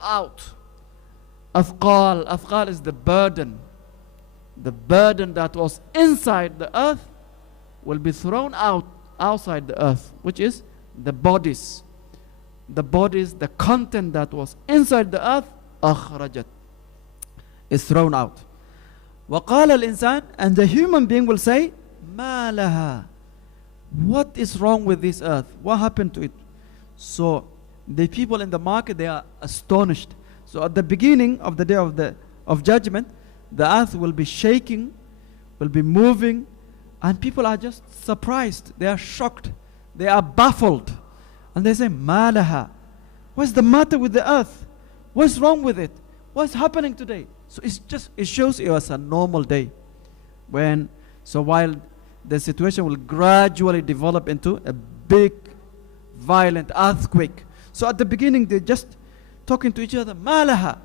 out. Athqal. Athqal is the burden. The burden that was inside the earth will be thrown out outside the earth, which is the bodies. The bodies, the content that was inside the earth, akhrajat, is thrown out. وقال الإنسان, and the human being will say, ما لها, what is wrong with this earth? What happened to it? So the people in the market, they are astonished. So at the beginning of the day of judgment, the earth will be shaking, will be moving, and people are just surprised. They are shocked. They are baffled. And they say, ما لها, what's the matter with the earth? What's wrong with it? What's happening today? So it shows you as a normal day. While the situation will gradually develop into a big, violent earthquake. So at the beginning, they're just talking to each other. Malaha.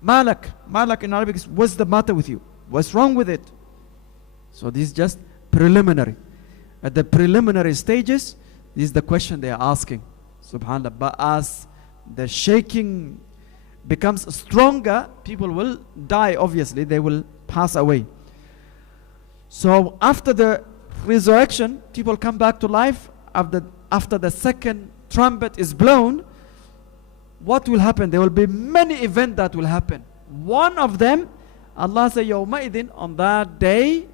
Malak. Malak in Arabic is, what's the matter with you? What's wrong with it? So this is just preliminary. At the preliminary stages, this is the question they are asking. Subhanallah. But as the shaking becomes stronger, people will die, obviously. They will pass away. So after the resurrection, people come back to life. After the second trumpet is blown, what will happen? There will be many events that will happen. One of them, Allah says, يَوْمَئِذٍ, on that day,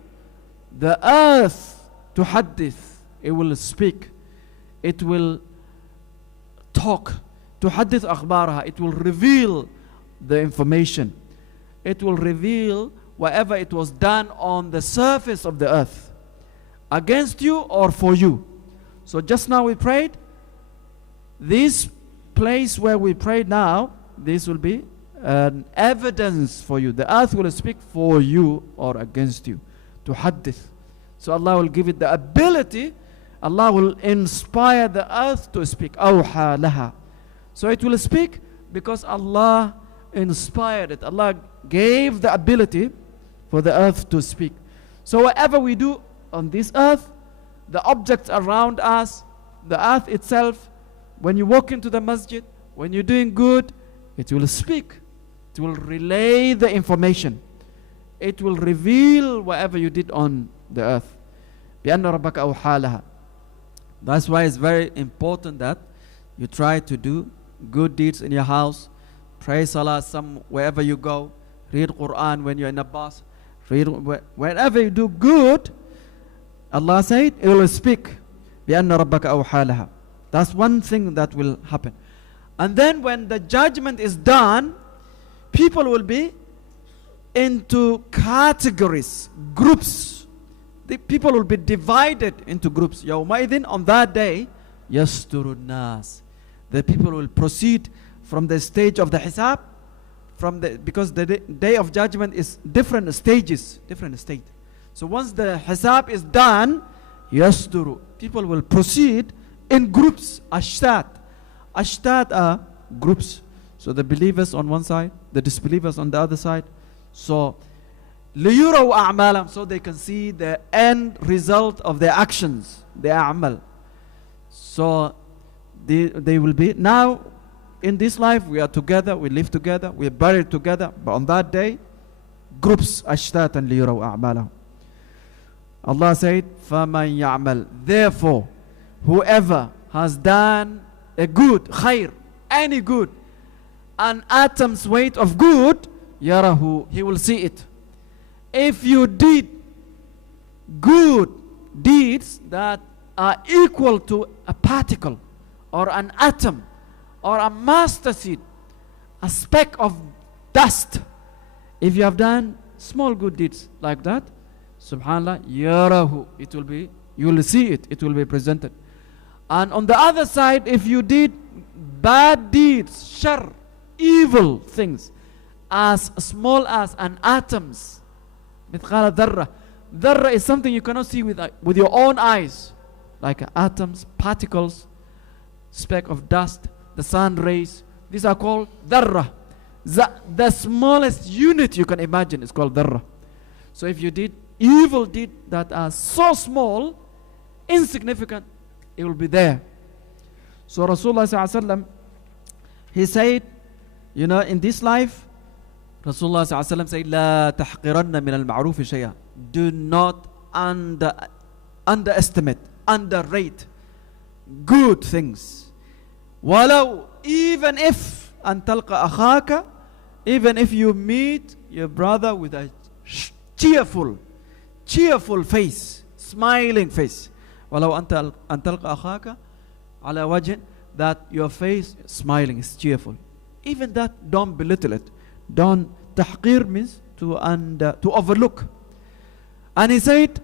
the earth tuhaddith, it will speak. It will talk. Tuhaddith akhbaraha, it will reveal the information. It will reveal whatever it was done on the surface of the earth, against you or for you. So just now we prayed. This place where we prayed now, this will be an evidence for you. The earth will speak for you or against you. To hadith. So Allah will give it the ability. Allah will inspire the earth to speak. Awha laha. So it will speak because Allah inspired it. Allah gave the ability for the earth to speak. So whatever we do on this earth, the objects around us, the earth itself, when you walk into the masjid, when you're doing good, it will speak. It will relay the information. It will reveal whatever you did on the earth. بِأَنَّ رَبَّكَ أَوْحَى لَهَا. That's why it's very important that you try to do good deeds in your house. Pray salah wherever you go. Read Qur'an when you're in a bus. Wherever you do good, Allah said, it will speak. بِأَنَّ رَبَّكَ أَوْحَى لَهَا. That's one thing that will happen. And then when the judgment is done, people will be into categories, groups. The people will be divided into groups. يَوْمَئِذٍ, on that day, يَسْتُرُ النَّاسِ. The people will proceed from the stage of the hisab, because the day of judgment is different stages, different state. So once the hisab is done, yasturu, people will proceed in groups, ashtat. Ashtat are groups. So the believers on one side, the disbelievers on the other side. So liyuraw a'malam, so they can see the end result of their actions, their a'mal. So they will be, now in this life we are together, we live together, we are buried together, but on that day, groups, ashtatan liyuraw a'malam. Allah said, فَمَنْ يَعْمَلْ, therefore, whoever has done a good, khair, any good, an atom's weight of good, yarahu, he will see it. If you did good deeds that are equal to a particle, or an atom, or a mustard seed, a speck of dust, if you have done small good deeds like that, subhanallah, yarahu, it will be, you will see it, it will be presented. And on the other side, if you did bad deeds, shar, evil things, as small as an atoms, mithqala dharra. Dharra is something you cannot see with your own eyes, like atoms, particles, speck of dust, the sun rays. These are called dharra. The smallest unit you can imagine is called dharra. So if you did evil deeds that are so small, insignificant, it will be there. So Rasulullah sallallahu alaihi wasallam, he said, You know, in this life, Rasulullah said, "La tahqiranna min al-ma'ruf shay'a." Do not underestimate, underrate good things. Walau, even if an talqa akhaka, even if you meet your brother with a cheerful face, smiling face. Walau an talqa akhaka ala wajhin, that your face smiling is cheerful. Even that, don't belittle it. Don't. Tahqir means to overlook. And he said,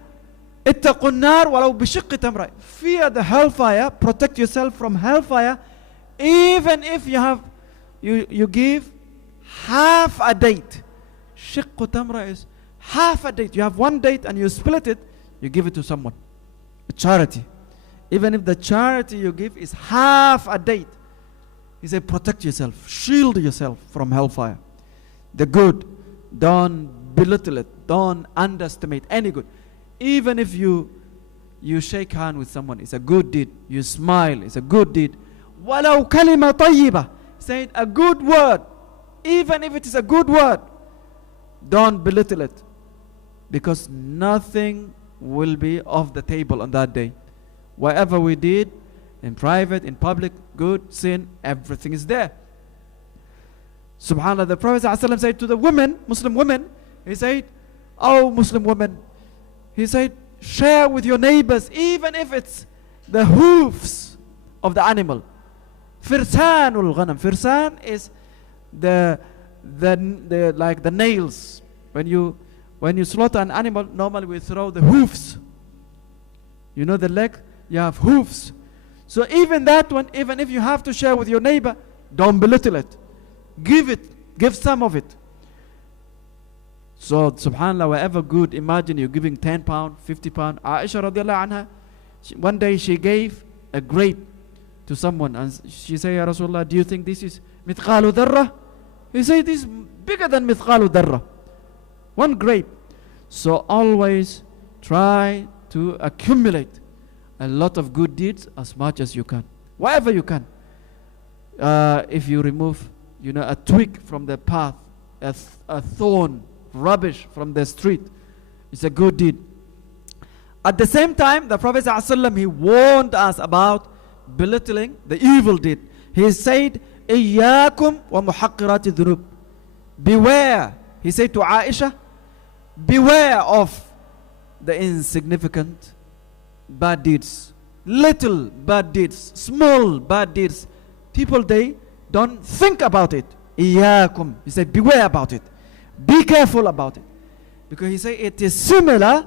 ittaqun nar walau bishiqqi tamra. Fear the hellfire, protect yourself from hellfire, even if you give half a date. Shiqqu tamra is half a date. You have one date and you split it, you give it to someone. A charity. Even if the charity you give is half a date. He said, protect yourself, shield yourself from hellfire. The good, don't belittle it, don't underestimate any good. Even if you shake hand with someone, it's a good deed. You smile, it's a good deed. Walau kalima tayyiba, saying a good word, even if it is a good word, don't belittle it, because nothing will be off the table on that day. Whatever we did, in private, in public, good, sin, everything is there. SubhanAllah, the Prophet ﷺ said to the women, Muslim women, he said, "Oh Muslim women," he said, "share with your neighbors, even if it's the hoofs of the animal." Firsanul ghanam. Firsan is the like the nails. When you slaughter an animal, normally we throw the hoofs. You know the leg, you have hoofs. So even that one, even if you have to share with your neighbor, don't belittle it. Give some of it. So subhanAllah, whatever good, imagine you're giving 10 pound, 50 pound. Aisha radiallahu anha, one day she gave a grape to someone, and she said, "Ya Rasulullah, do you think this is mithqalu dharra?" He said, "This is bigger than mithqalu dharra." One grape. So always try to accumulate a lot of good deeds as much as you can, whatever you can. If you remove, a twig from the path, a thorn, rubbish from the street, it's a good deed. At the same time, the Prophet ﷺ, he warned us about belittling the evil deed. He said, "Iyyakum wa muhaqqirati dhunub." Beware, he said to Aisha, beware of the insignificant bad deeds, little bad deeds, small bad deeds. People, they don't think about it. Iyyakum, he said, beware about it, be careful about it, because he said it is similar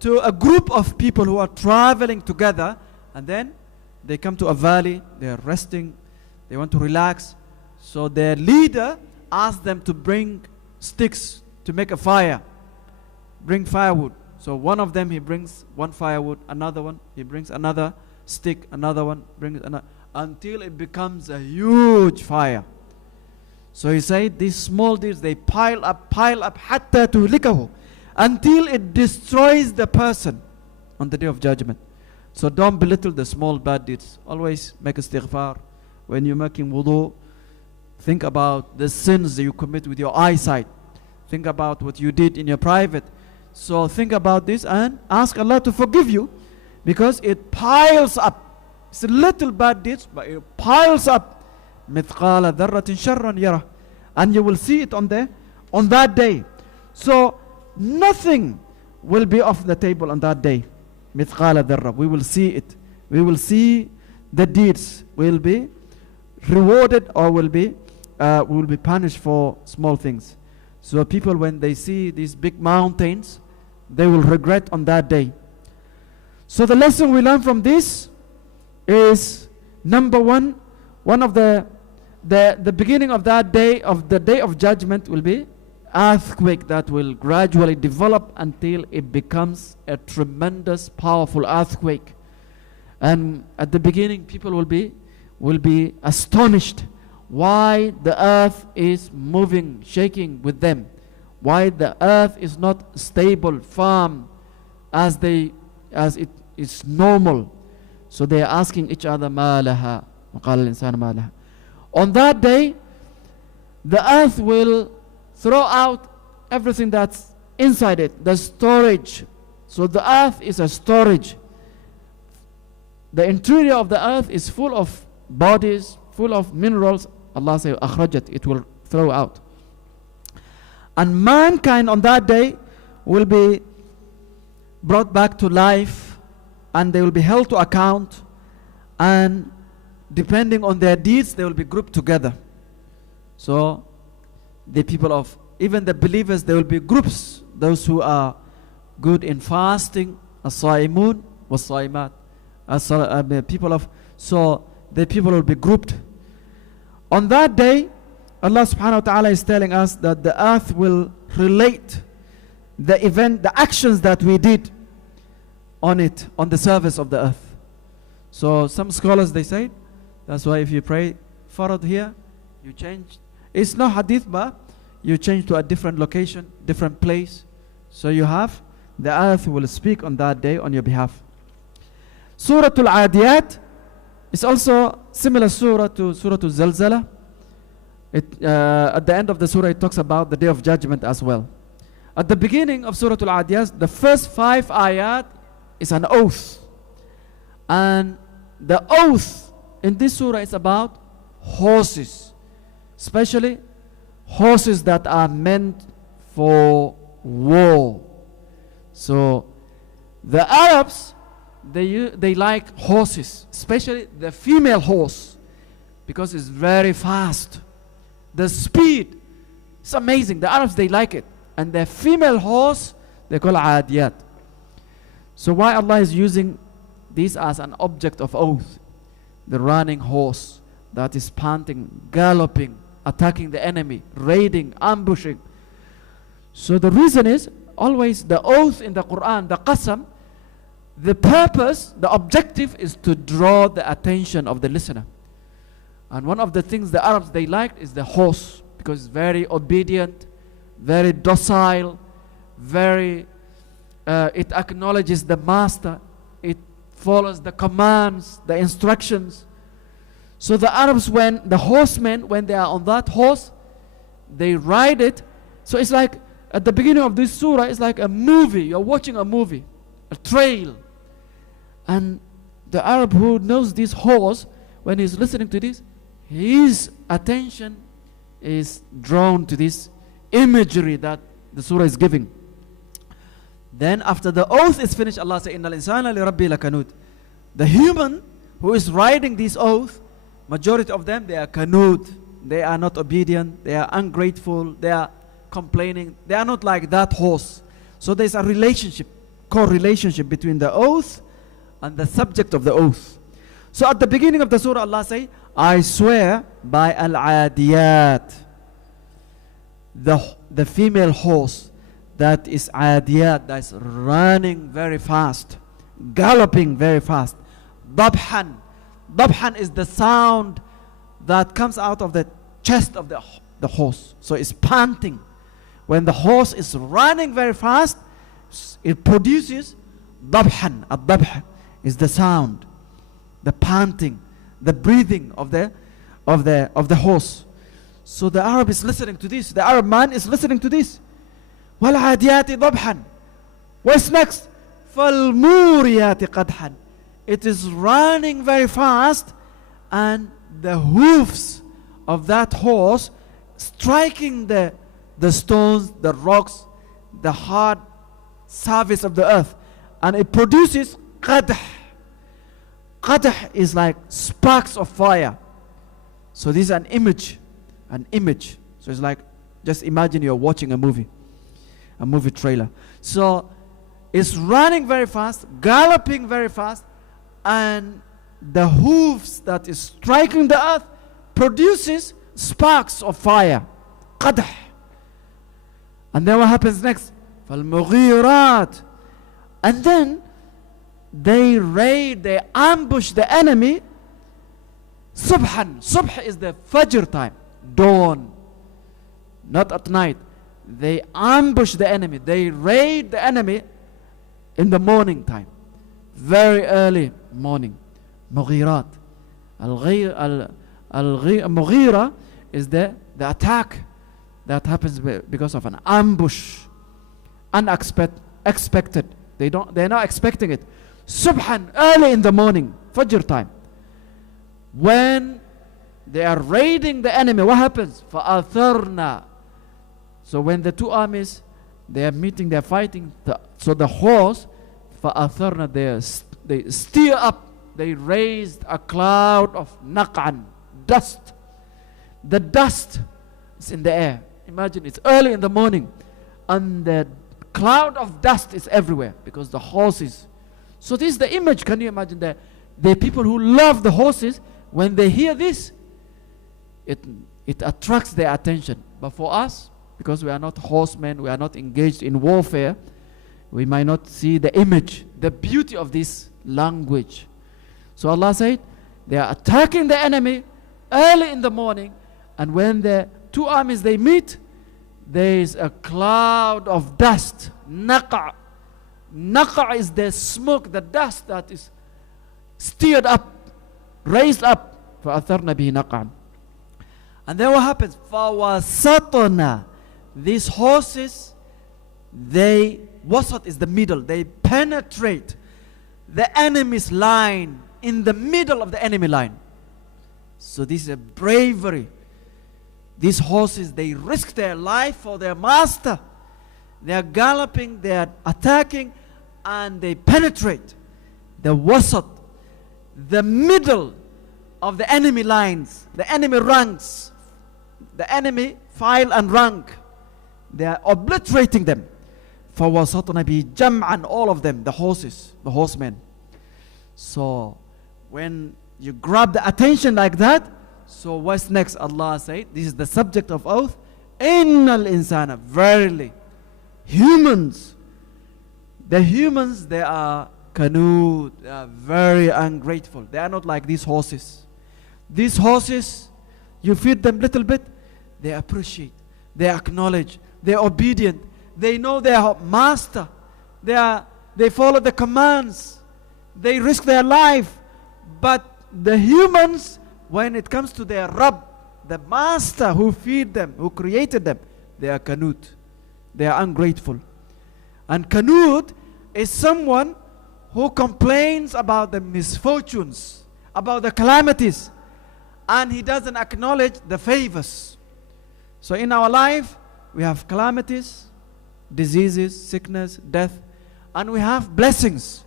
to a group of people who are traveling together, and then they come to a valley, they are resting, they want to relax. So their leader asks them to bring sticks to make a fire, bring firewood. So one of them, he brings one firewood, another one, he brings another stick, another one brings another, until it becomes a huge fire. So he said these small deeds, they pile up, hatta tuhlikahu, until it destroys the person on the day of judgment. So don't belittle the small bad deeds. Always make istighfar. When you're making wudu, think about the sins that you commit with your eyesight. Think about what you did in your private. So think about this and ask Allah to forgive you, because it piles up. It's a little bad deeds, but it piles up. مِثْقَالَ ذَرَّةٍ شَرًّا يَرَهُ, and you will see it on that day. So nothing will be off the table on that day. مِثْقَالَ ذَرَّةٍ, we will see it. We will see the deeds will be rewarded, or will be punished for small things. So people, when they see these big mountains, they will regret on that day. So the lesson we learn from this is, number one of the beginning of that day, of the day of judgment, will be earthquake that will gradually develop until it becomes a tremendous, powerful earthquake. And at the beginning, people will be astonished why the earth is moving, shaking with them, why the earth is not stable, firm as it is normal. So they are asking each other, "Ma laha?" وَقَالَ الْإِنسَانُ مَا لَهَا. On that day, the earth will throw out everything that's inside it, the storage. So the earth is a storage. The interior of the earth is full of bodies, full of minerals. Allah says, akhrajat, it will throw out. And mankind on that day will be brought back to life, and they will be held to account, and depending on their deeds, they will be grouped together. So the people of, even the believers, there will be groups. Those who are good in fasting, as-saimun was-saimat, people of, so the people will be grouped. On that day, Allah subhanahu wa ta'ala is telling us that the earth will relate the event, the actions that we did on it, on the surface of the earth. So some scholars, they say, that's why if you pray farad here, you change. It's not hadith, but you change to a different location, different place. So you have, the earth will speak on that day on your behalf. Surah Al-Adiyat is also similar surah to Surah Al-Zalzala. At the end of the surah, it talks about the day of judgment as well. At the beginning of Surah Al-Adiyat, the first 5 ayat is an oath. And the oath in this surah is about horses, especially horses that are meant for war. So the Arabs, they like horses, especially the female horse, because it's very fast. The speed, it's amazing. The Arabs, they like it. And the female horse, they call adiyat. So why Allah is using this as an object of oath? The running horse that is panting, galloping, attacking the enemy, raiding, ambushing. So the reason is, always the oath in the Qur'an, the qasam, the purpose, the objective is to draw the attention of the listener. And one of the things the Arabs, they liked is the horse, because it's very obedient, very docile, very, it acknowledges the master, it follows the commands, the instructions. So the Arabs, when the horsemen, when they are on that horse, they ride it. So it's like, at the beginning of this surah, it's like a movie. You're watching a movie, a trail. And the Arab who knows this horse, when he's listening to this, his attention is drawn to this imagery that the surah is giving. Then after the oath is finished, Allah says, Innal insana li rabbi lakanud. The human who is riding this oath, majority of them, they are kanud. They are not obedient. They are ungrateful. They are complaining. They are not like that horse. So there's a relationship, correlationship between the oath and the subject of the oath. So at the beginning of the surah, Allah say, I swear by al-adiyat, the female horse that is adiyat, that's running very fast, galloping very fast. Dabhan. Dabhan is the sound that comes out of the chest of the horse. So it's panting. When the horse is running very fast, it produces dabhan. Ad-dabh is the sound, the panting, the breathing of the horse. So the Arab is listening to this. The Arab man is listening to this. وَالْعَادِيَاتِ ضَبْحًا. What's next? فَالْمُورِيَاتِ قَدْحًا. It is running very fast, and the hoofs of that horse striking the stones, the rocks, the hard surface of the earth, and it produces qadh. Qadh is like sparks of fire. So this is an image. So it's like, just imagine you're watching a movie trailer. So it's running very fast, galloping very fast, and the hooves that is striking the earth produces sparks of fire. Qadh. And then what happens next? فَالْمُغِيرَاتِ. And then they raid, they ambush the enemy. Subhan. Subh is the Fajr time, dawn, not at night. They ambush the enemy, they raid the enemy in the morning time, very early morning. Mughirat. Al-Mughira is the the attack that happens because of an ambush, expected. They're not expecting it. Subhan, early in the morning, Fajr time. When they are raiding the enemy, what happens? فَأَثَرْنَا. So when the two armies, they are meeting, they are fighting, so the horse, فَأَثَرْنَا, they steer up, they raised a cloud of naq'an, dust. The dust is in the air. Imagine, it's early in the morning, and the cloud of dust is everywhere because the horses. So this is the image. Can you imagine that the people who love the horses, when they hear this, it attracts their attention. But for us, because we are not horsemen, we are not engaged in warfare, we might not see the image, the beauty of this language. So Allah said, they are attacking the enemy early in the morning, and when the two armies they meet, there is a cloud of dust. Naqa'. Naqa' is the smoke, the dust that is stirred up, raised up. فَأَثَرْنَ بِهِ نَقْعًا. And then what happens? فَوَسَطْنَا. These horses, wasat is the middle. They penetrate the enemy's line, in the middle of the enemy line. So this is a bravery. These horses, they risk their life for their master. They are galloping, they are attacking, and they penetrate the wasat, the middle of the enemy lines, the enemy ranks, the enemy file and rank. They are obliterating them. فَوَسَطْنَا بِهِ جَمْعًا, all of them, the horses, the horsemen. So when you grab the attention like that, so what's next? Allah said, this is the subject of oath. Innal insana, verily, humans. The humans, they are kanud, they are very ungrateful. They are not like these horses. These horses, you feed them little bit, they appreciate, they acknowledge, they're obedient. They know their master. They follow the commands. They risk their life. But the humans, when it comes to their Rabb, the master who feed them, who created them, they are kanud. They are ungrateful. And kanud is someone who complains about the misfortunes, about the calamities, and he doesn't acknowledge the favors. So in our life, we have calamities, diseases, sickness, death, and we have blessings.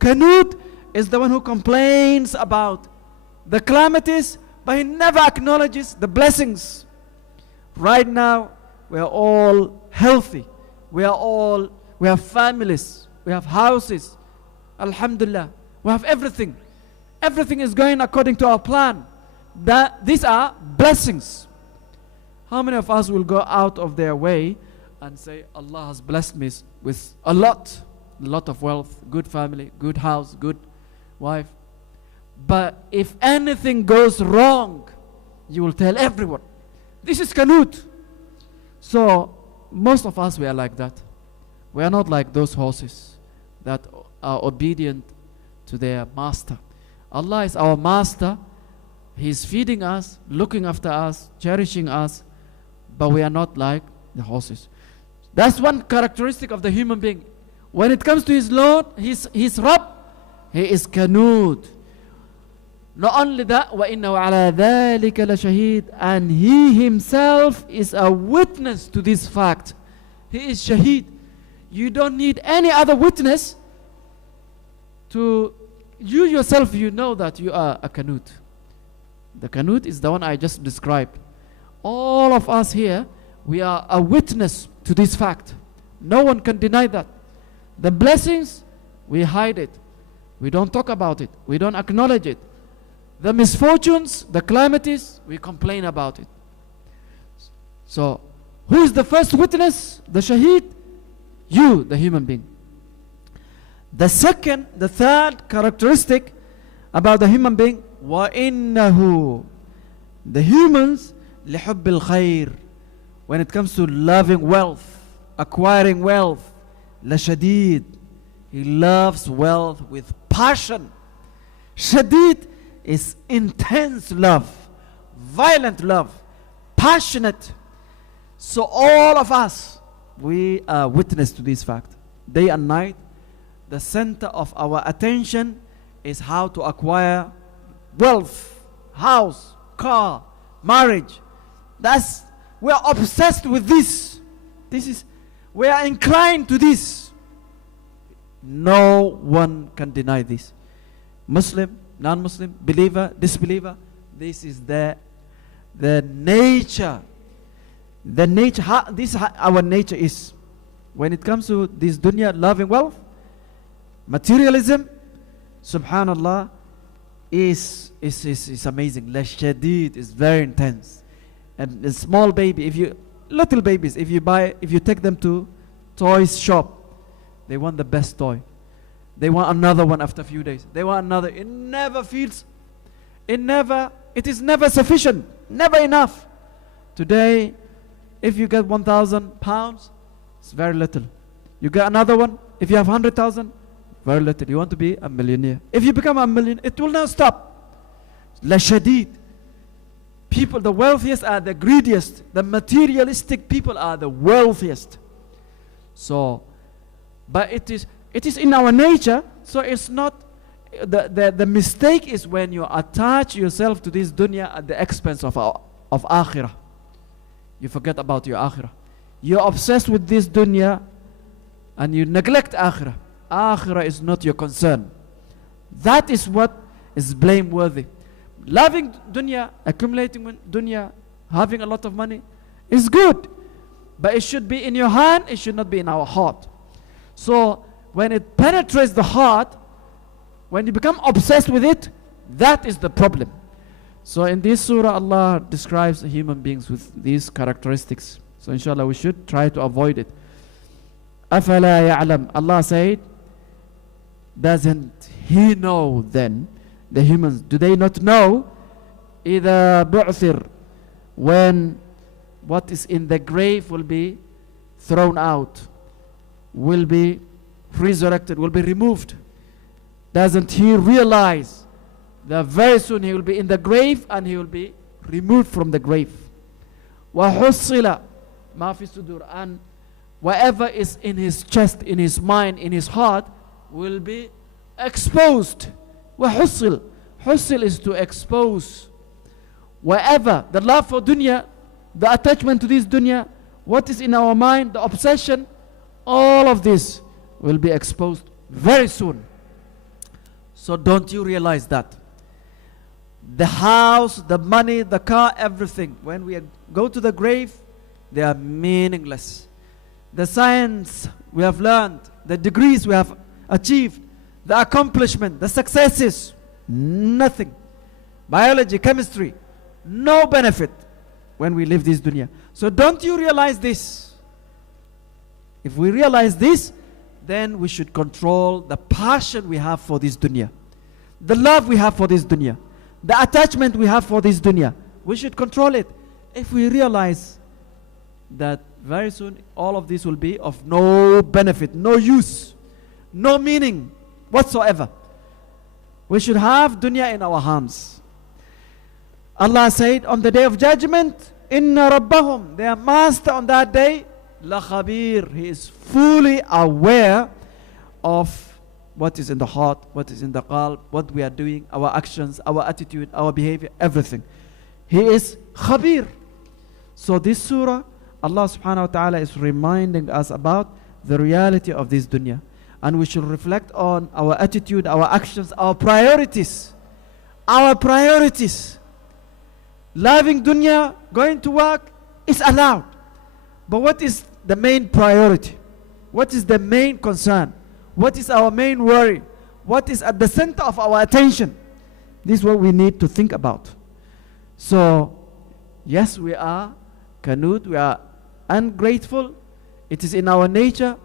Kanud is the one who complains about the calamities, but he never acknowledges the blessings. Right now, we are all healthy. We have families. We have houses. Alhamdulillah. We have everything. Everything is going according to our plan. These are blessings. How many of us will go out of their way and say, Allah has blessed me with a lot of wealth, good family, good house, good wife. But if anything goes wrong, you will tell everyone. This is kanut. So most of us, we are like that. We are not like those horses that are obedient to their master. Allah is our master. He's feeding us, looking after us, cherishing us, but we are not like the horses. That's one characteristic of the human being. When it comes to his Lord, his Rabb, he is kanud. Not only that, وَإِنَّهُ عَلَى ذَلِكَ لَشَهِيدٌ, and he himself is a witness to this fact. He is shaheed. You don't need any other witness to you yourself. You know that you are a kanut. The kanut is the one I just described. All of us here, we are a witness to this fact. No one can deny that. The blessings, we hide it. We don't talk about it. We don't acknowledge it. The misfortunes, the calamities, we complain about it. So, who is the first witness? The shaheed? You, the human being. The third characteristic about the human being, وَإِنَّهُ, the humans, لِحُبِّ الْخَيْرِ, when it comes to loving wealth, acquiring wealth, لَشَدِيد, he loves wealth with passion. Shadid is intense love, violent love, passionate. So all of us, we are witness to this fact. Day and night, the center of our attention is how to acquire wealth, house, car, marriage. We are obsessed with this. We are inclined to this. No one can deny this. Muslim, non-Muslim, believer, disbeliever, this is the nature. The nature, our nature is. When it comes to this dunya, loving wealth, materialism, subhanallah, is amazing. La shadid is very intense. And a small baby, little babies, if you take them to toys shop, they want the best toy. They want another one after a few days. They want another. It is never sufficient, never enough. Today, if you get 1,000 pounds, it's very little. You get another one, if you have 100,000, very little. You want to be a millionaire. If you become a millionaire, it will not stop. La shadid. People, the wealthiest are the greediest. The materialistic people are the wealthiest. So, but it is in our nature, so it's not, the mistake is when you attach yourself to this dunya at the expense of akhirah. You forget about your akhirah. You're obsessed with this dunya and you neglect akhirah. Akhirah is not your concern. That is what is blameworthy. Loving dunya, accumulating dunya, having a lot of money is good. But it should be in your hand, it should not be in our heart. So when it penetrates the heart, when you become obsessed with it, that is the problem. So in this surah, Allah describes human beings with these characteristics. So inshallah, we should try to avoid it. أَفَلَا يَعْلَمْ. Allah said, doesn't He know then? The humans, do they not know? إِذَا بُعْثِرْ. When what is in the grave will be thrown out, will be resurrected, will be removed. Doesn't he realize that very soon he will be in the grave and he will be removed from the grave? وَحُصِّلَ مَا فِي الصُّدُورِ. And whatever is in his chest, in his mind, in his heart will be exposed. وَحُصِّلَ. Hussil is to expose. Whatever, the love for dunya, the attachment to this dunya, what is in our mind, the obsession, all of this will be exposed very soon. So don't you realize that? The house, the money, the car, everything, when we go to the grave, they are meaningless. The science we have learned, the degrees we have achieved, the accomplishment, the successes, nothing. Biology, chemistry, no benefit when we live this dunya. So don't you realize this? If we realize this, then we should control the passion we have for this dunya, the love we have for this dunya, the attachment we have for this dunya. We should control it. If we realize that very soon all of this will be of no benefit, no use, no meaning whatsoever, we should have dunya in our hands. Allah said on the day of judgment, Inna Rabbahum, their master on that day, La Khabir, he is fully aware of what is in the heart, what is in the qalb, what we are doing, our actions, our attitude, our behavior, everything. He is Khabir. So this surah, Allah subhanahu wa ta'ala is reminding us about the reality of this dunya. And we should reflect on our attitude, our actions, our priorities. Our priorities. Loving dunya, going to work is allowed. But what is the main priority? What is the main concern? What is our main worry? What is at the center of our attention? This is what we need to think about. So, yes, we are kanud, we are ungrateful. It is in our nature.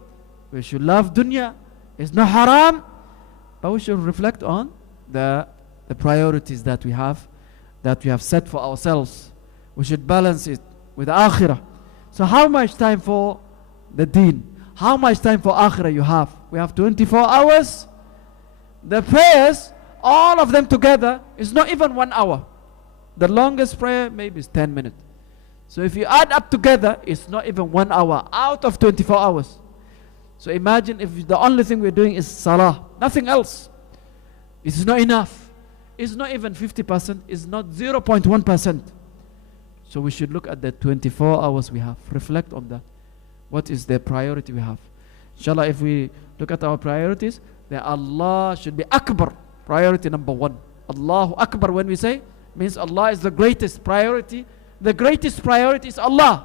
We should love dunya. It's not haram. But we should reflect on the priorities that we have set for ourselves. We should balance it with akhirah. So how much time for the deen? How much time for akhirah you have? We have 24 hours. The prayers, all of them together, is not even 1 hour. The longest prayer maybe is 10 minutes. So if you add up together, it's not even 1 hour out of 24 hours. So imagine if the only thing we're doing is salah, nothing else. It's not enough. It's not even 50%, it's not 0.1%. So we should look at the 24 hours we have, reflect on that. What is the priority we have? Inshallah, if we look at our priorities, then Allah should be Akbar, priority number 1. Allahu Akbar, when we say, means Allah is the greatest priority. The greatest priority is Allah.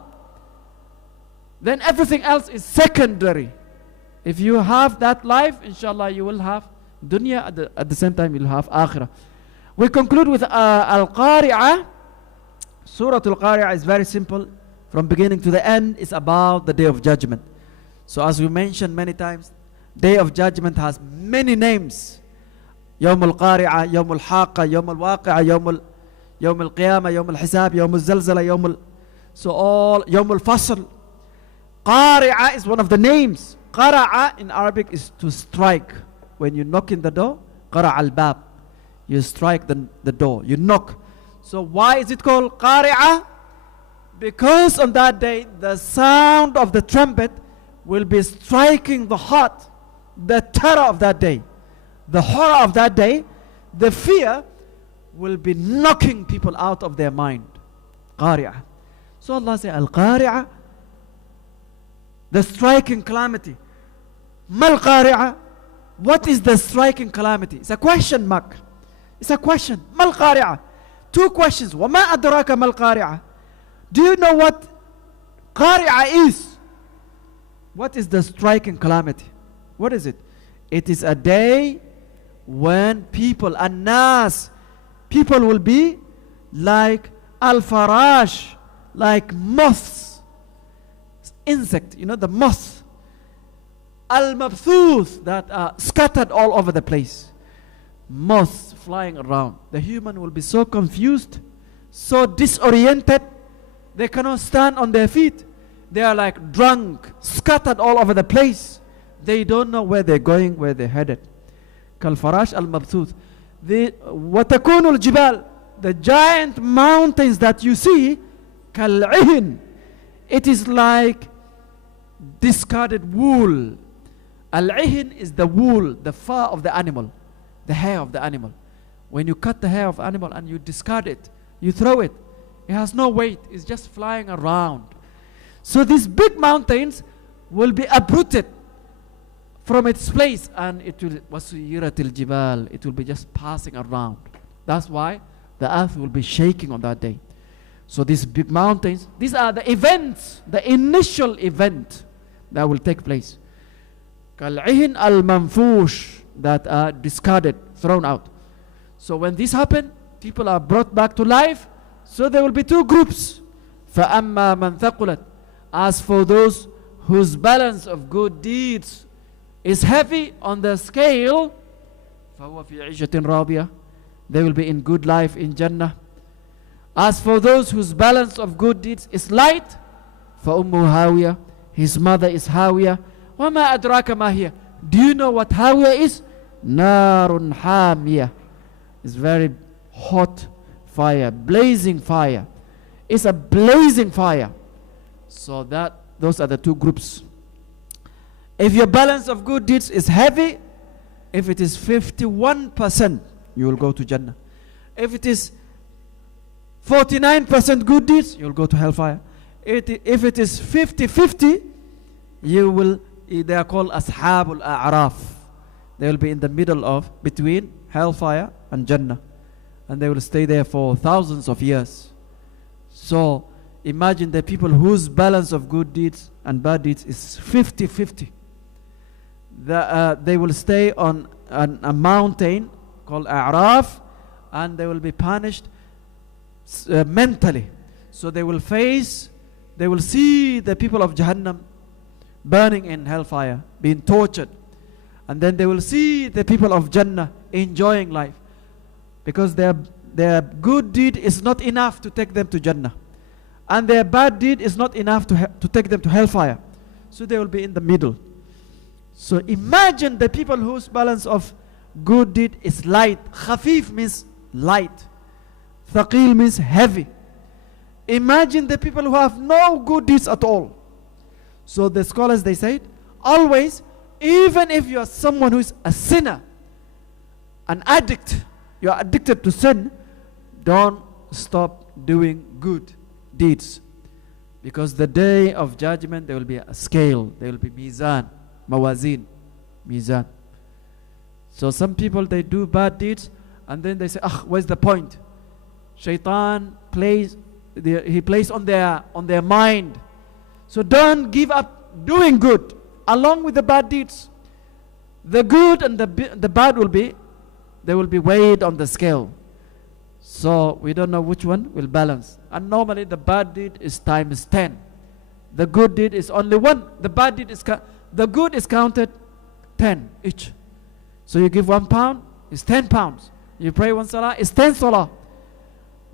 Then everything else is secondary. If you have that life, inshallah, you will have dunya, at the same time you'll have akhirah. We conclude with Al-Qari'ah. Surah Al-Qari'ah is very simple. From beginning to the end, it's about the Day of Judgment. So as we mentioned many times, Day of Judgment has many names. Yawm Al-Qari'ah, Yawm Al-Haqqa, Yawm Al-Waqi'ah, Yawm Al-Qiyamah, Yawm Al-Hisab, Yawm Al-Zalzala, so all, Yawm Al-Fasl. Qari'ah is one of the names. Qara'a in Arabic is to strike. When you knock in the door, Qara' al-Bab. You strike the door, you knock. So why is it called Qari'ah? Because on that day, the sound of the trumpet will be striking the heart, the terror of that day, the horror of that day, the fear will be knocking people out of their mind. Qari'ah. So Allah says, Al-Qari'ah, the striking calamity. Mal Qari'ah, what is the striking calamity? It's a question mark. It's a question. Mal Qari'ah. 2 questions. وَمَا أَدْرَاكَ مَا الْقَارِعَةِ. Do you know what Qari'ah is? What is the striking calamity? What is it? It is a day when people, An-Nas, people will be like Al-Farash, like moths, insect, you know, the moths. Al-Mabthuth, that are scattered all over the place. Moths flying around. The human will be so confused, so disoriented, they cannot stand on their feet. They are like drunk, scattered all over the place. They don't know where they're going, where they're headed. Kal-Farash al-Mabthuth. وَتَكُونُ الْجِبَالِ. The giant mountains that you see, kal-'ihin. It is like discarded wool. Al-'ihin is the wool, the fur of the animal, the hair of the animal. When you cut the hair of animal and you discard it, you throw it, it has no weight, it's just flying around. So these big mountains will be uprooted from its place, and it will wasuyiratil jibal, it will be just passing around. That's why the earth will be shaking on that day. So these big mountains, these are the events, the initial event that will take place. Kal'ihin al-manfush, that are discarded, thrown out. So when this happens, people are brought back to life. So there will be 2 groups. فَأَمَّا مَنْ ثَقُلَتْ. As for those whose balance of good deeds is heavy on the scale, فَهُوَ فِي عِشَةٍ رَاضِيَةٍ. They will be in good life in Jannah. As for those whose balance of good deeds is light, فَأُمُّهُ هَاوِيَةٍ. His mother is Hawiyah. وَمَا أَدْرَاكَ مَا هِيَ. Do you know what Hawiyah is? نَارٌ حَامِيَةٌ. It's very hot fire, blazing fire. It's a blazing fire. So those are the 2 groups. If your balance of good deeds is heavy, if it is 51%, you will go to Jannah. If it is 49% good deeds, you will go to hellfire. If it is 50-50, you will, they are called Ashabul A'raf. They will be in the middle of, between hellfire and Jannah. And they will stay there for thousands of years. So imagine the people whose balance of good deeds and bad deeds is 50-50. They will stay on a mountain called A'raf, and they will be punished mentally. So they will see the people of Jahannam burning in hellfire, being tortured. And then they will see the people of Jannah enjoying life. Because their good deed is not enough to take them to Jannah. And their bad deed is not enough to take them to hellfire. So they will be in the middle. So imagine the people whose balance of good deed is light. Khafif means light. Thaqil means heavy. Imagine the people who have no good deeds at all. So the scholars, they said, always, even if you are someone who is a sinner, an addict, you are addicted to sin, don't stop doing good deeds. Because the day of judgment, there will be a scale, there will be mizan, mawazin, mizan. So some people, they do bad deeds, and then they say, where's the point? Shaitan plays, he plays on their mind. So don't give up doing good along with the bad deeds. The good and the bad they will be weighed on the scale. So we don't know which one will balance. And normally the bad deed is times 10. The good deed is only 1. The bad deed is the good is counted 10 each. So you give £1, it's 10 pounds. You pray 1 salah, it's 10 salah.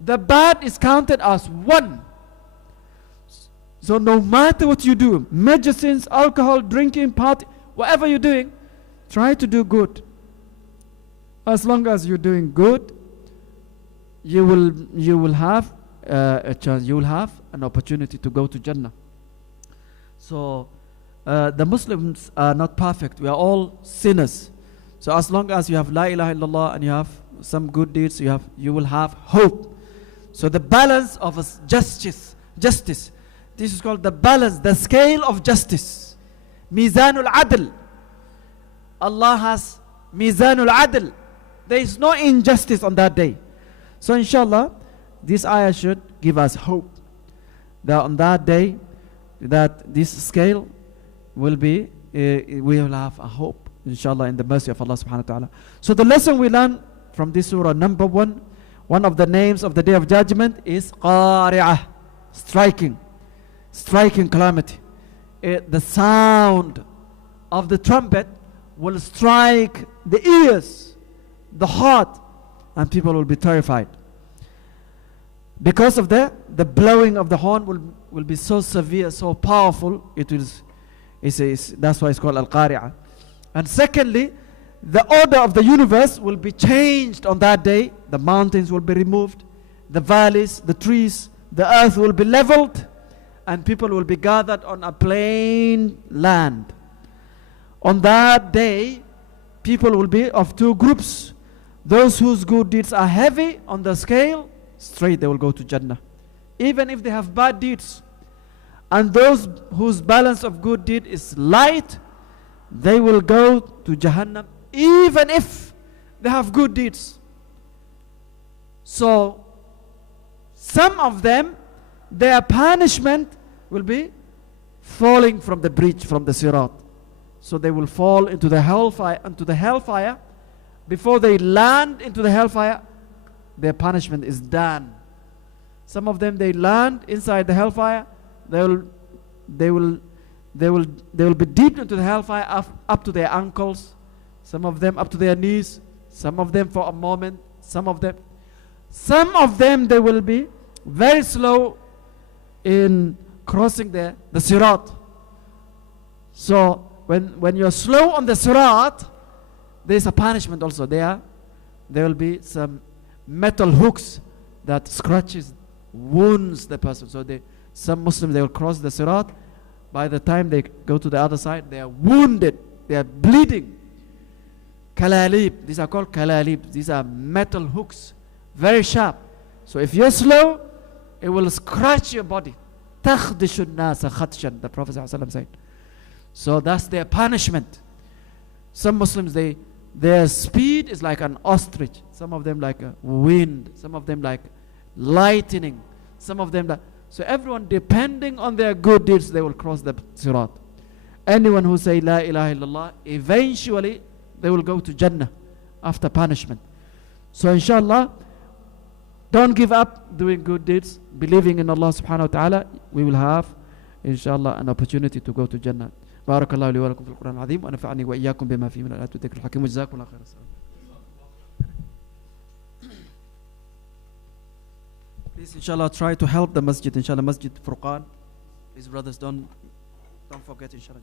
The bad is counted as 1. So no matter what you do, medicines, alcohol, drinking, party, whatever you're doing, try to do good. As long as you're doing good, you will have a chance. You will have an opportunity to go to Jannah. So the Muslims are not perfect. We are all sinners. So as long as you have La ilaha illallah and you have some good deeds, you will have hope. So the balance of justice. This is called the balance, the scale of justice. Mizanul Adl. Allah has Mizanul Adl. There is no injustice on that day. So inshallah, this ayah should give us hope that on that day, that this scale will be, we will have a hope, inshallah, in the mercy of Allah subhanahu wa ta'ala. So the lesson we learn from this surah, number one of the names of the day of judgment is Qari'ah, striking calamity. The sound of the trumpet will strike the ears, the heart, and people will be terrified. Because of the blowing of the horn will be so severe, so powerful, that's why it's called Al-Qari'ah. And secondly, the order of the universe will be changed on that day. The mountains will be removed, the valleys, the trees, the earth will be leveled, and people will be gathered on a plain land. On that day, people will be of two groups. Those whose good deeds are heavy on the scale, straight they will go to Jannah, even if they have bad deeds. And those whose balance of good deed is light, they will go to Jahannam, even if they have good deeds. So some of them, their punishment will be falling from the bridge, from the Sirat. So they will fall into the hellfire. Before they land into the hellfire, their punishment is done. Some of them, they land inside the hellfire. They will be deep into the hellfire up to their ankles. Some of them up to their knees. Some of them for a moment. Some of them they will be very slow in crossing the Sirat. So when you're slow on the Sirat, there's a punishment also. There will be some metal hooks that wounds the person. So some Muslims, they will cross the Sirat. By the time they go to the other side, they are wounded. They are bleeding. Kalalib. These are called kalalib. These are metal hooks. Very sharp. So if you're slow, it will scratch your body. تَخْدِشُ النَّاسَ خَدْشًا, the Prophet ﷺ said. So that's their punishment. Some Muslims, their speed is like an ostrich. Some of them like a wind. Some of them like lightning. Some of them so everyone, depending on their good deeds, they will cross the Sirat. Anyone who say La ilaha illallah, eventually they will go to Jannah after punishment. So inshallah, don't give up doing good deeds, believing in Allah subhanahu wa ta'ala. We will have inshallah an opportunity to go to Jannah. بارك الله لي ولكم في القرآن العظيم ونفعني وإياكم بما فيه من الآيات والذكر الحكيم وجزاكم الله خيرا. Please inshallah try to help the masjid, inshallah, Masjid Furqan. Please brothers, don't forget, inshallah.